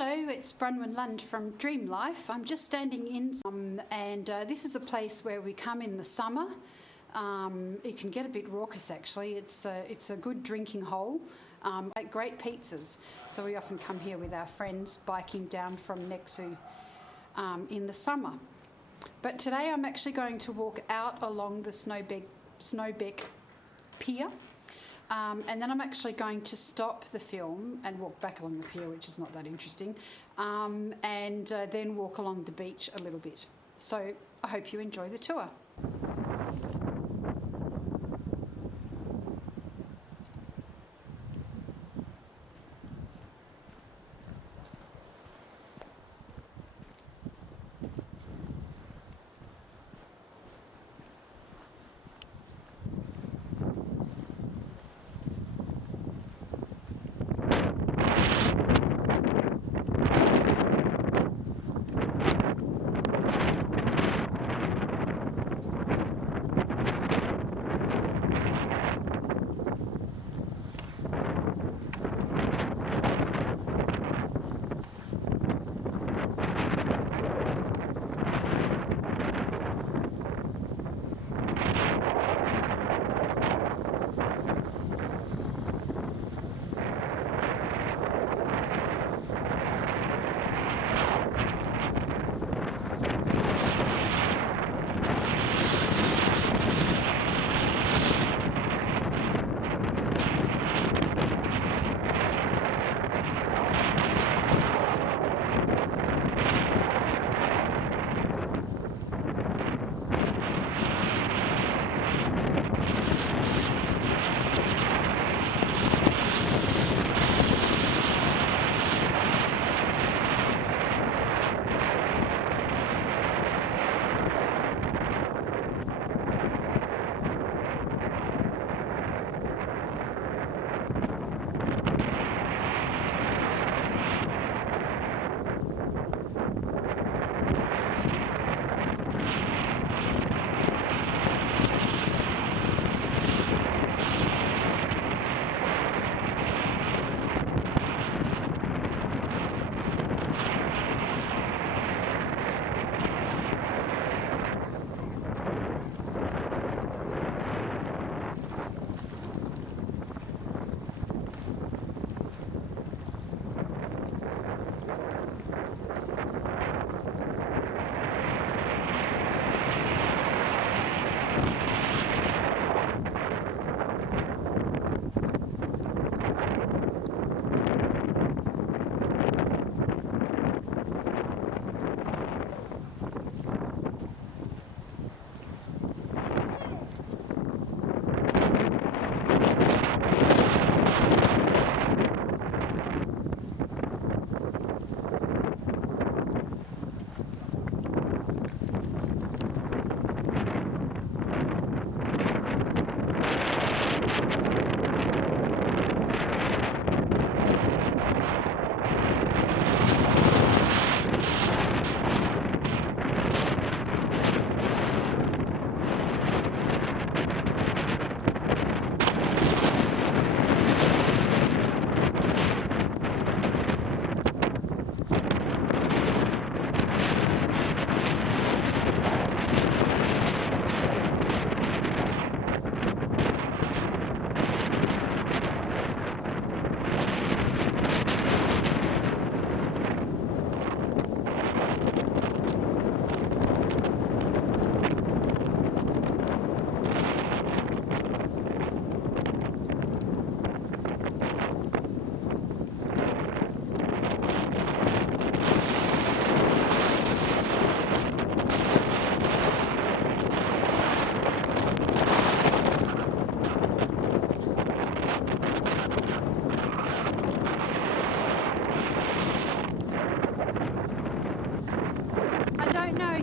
Hello, it's Bronwyn Lund from Dream Life. I'm just standing in and this is a place where we come in the summer. It can get a bit raucous actually. It's a good drinking hole. Make great pizzas. So we often come here with our friends biking down from Nexu in the summer. But today I'm actually going to walk out along the Snowbeck Pier. And then I'm actually going to stop the film and walk back along the pier, which is not that interesting, and then walk along the beach a little bit. So I hope you enjoy the tour.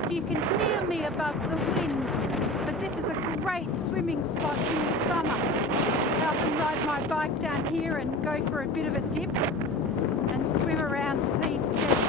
You can hear me above the wind, but this is a great swimming spot in the summer. I often ride my bike down here and go for a bit of a dip and swim around these steps.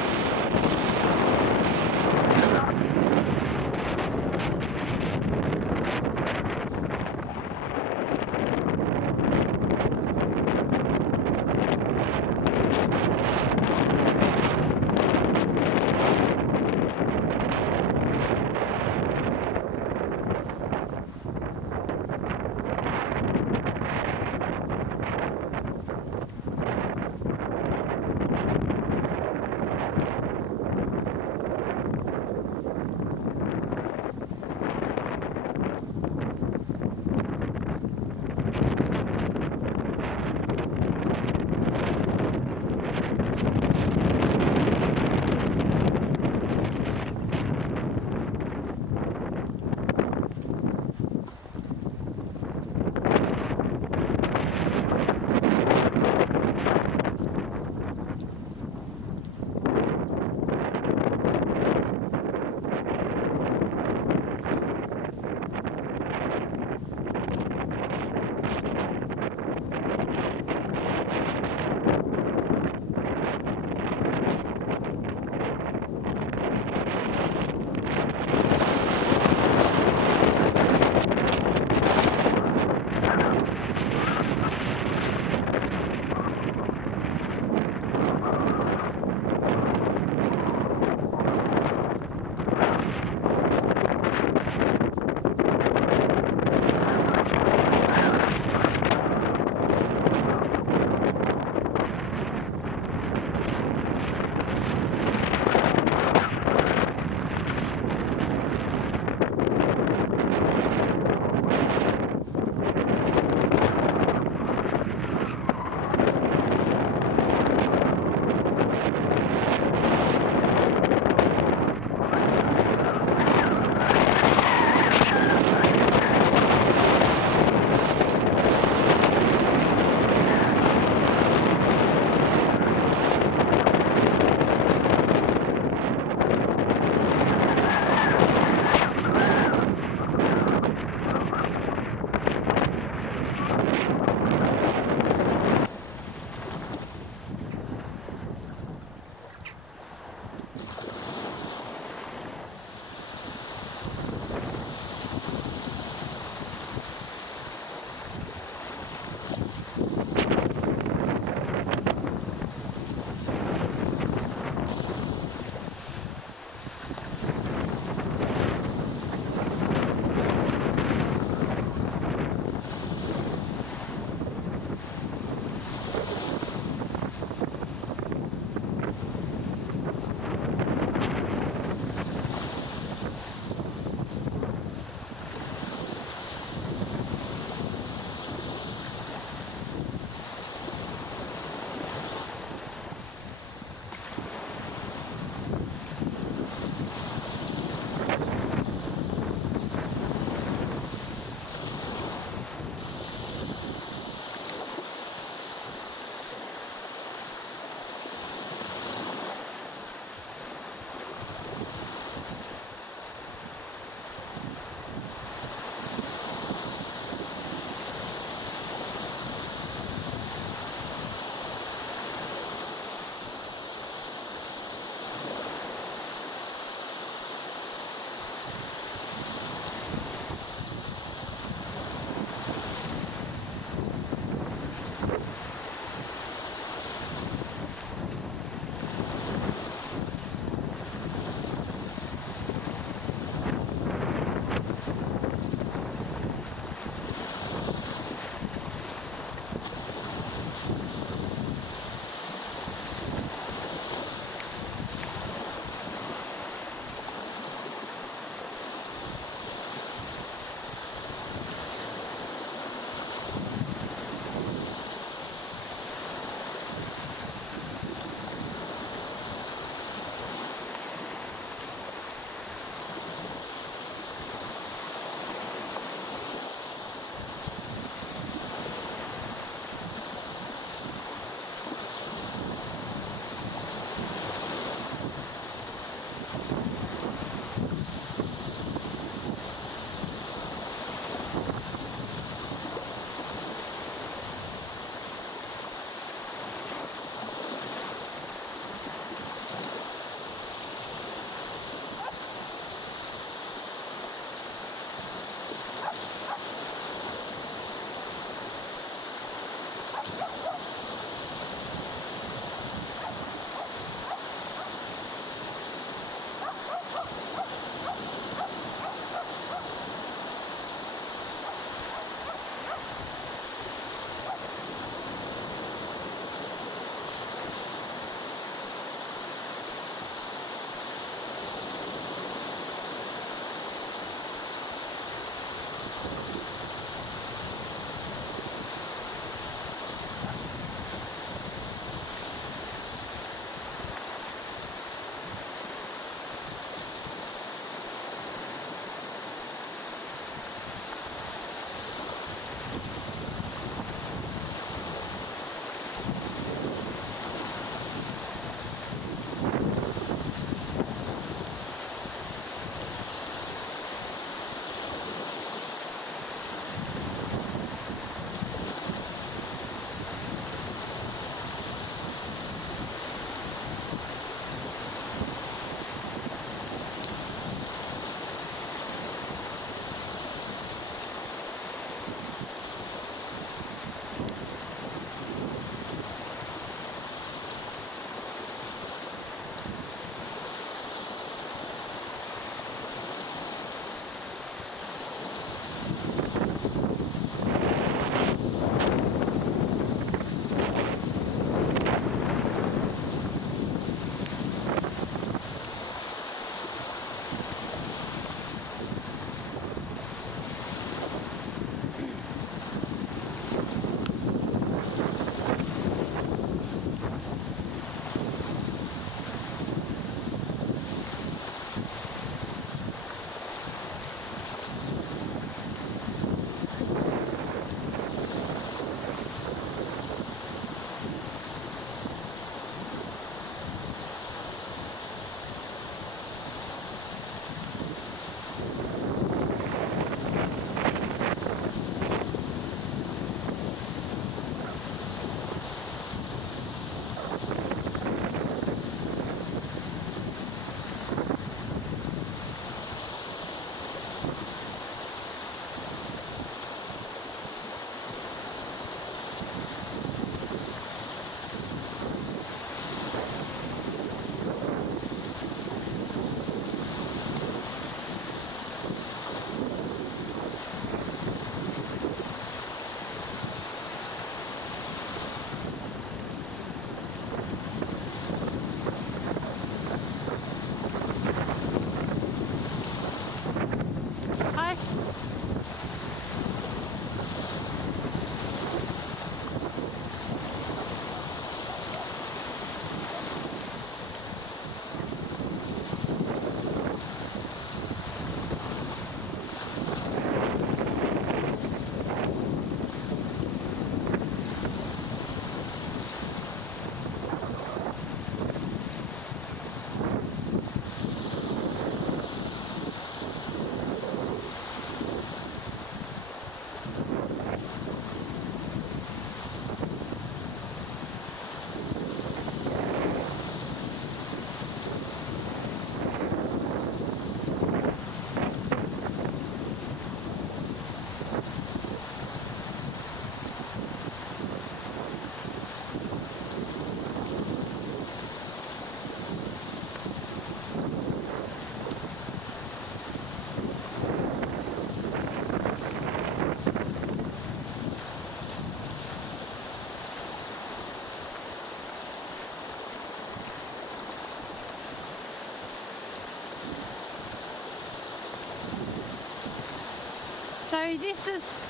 So this is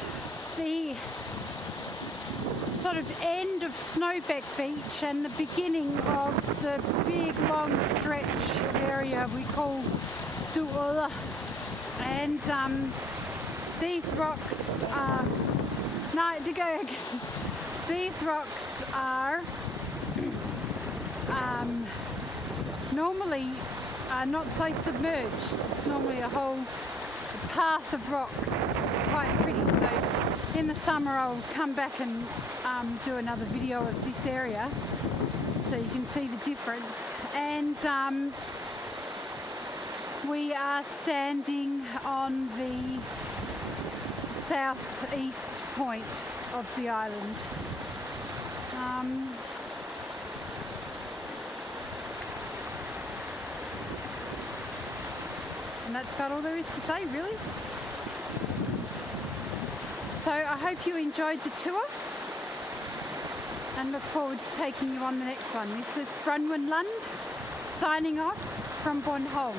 the sort of end of Snowbeck Beach and the beginning of the big long stretch area we call Du'ula. And these rocks are, these rocks are normally not so submerged. It's normally a whole path of rocks. It's quite pretty. So in the summer I'll come back and do another video of this area so you can see the difference. And we are standing on the southeast point of the island. And that's about all there is to say, really. So I hope you enjoyed the tour and look forward to taking you on the next one. This is Bronwyn Lund signing off from Bornholm.